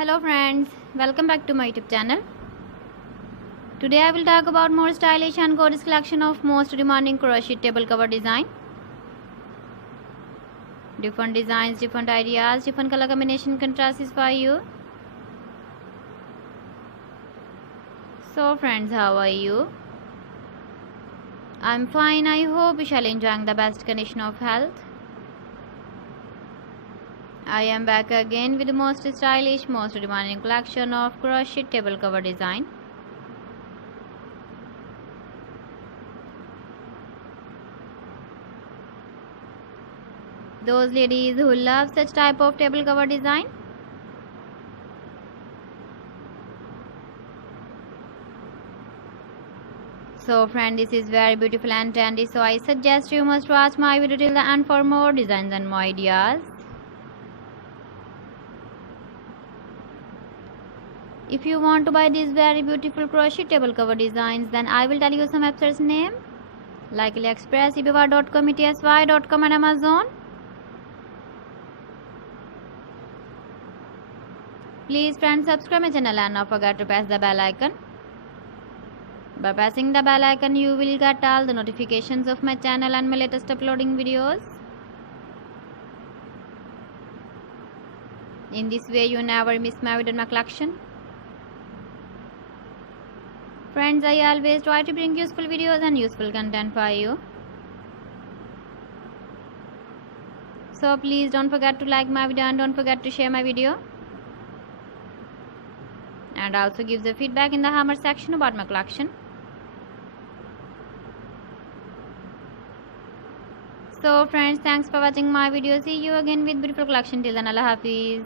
Hello friends, welcome back to my YouTube channel. Today I will talk about more stylish and gorgeous collection of most demanding crochet table cover design. Different designs, different ideas, different color combination contrasts for you. So friends, how are you? I'm fine. I hope you shall enjoying the best condition of health. I am back again with the most stylish, most demanding collection of crochet table cover design. Those ladies who love such type of table cover design, so friend, this is very beautiful and trendy, so I suggest you must watch my video till the end for more designs and more ideas. If you want to buy these very beautiful crochet table cover designs, then I will tell you some websites name like AliExpress, eBay.com, ETSY.com and Amazon. Please friends, subscribe my channel and not forget to press the bell icon. By pressing the bell icon, you will get all the notifications of my channel and my latest uploading videos. In this way, you never miss my video in my collection. Friends, I always try to bring useful videos and useful content for you. So please don't forget to like my video and don't forget to share my video. And also give the feedback in the comment section about my collection. So friends, thanks for watching my video. See you again with beautiful collection. Till then, Allah Hafiz.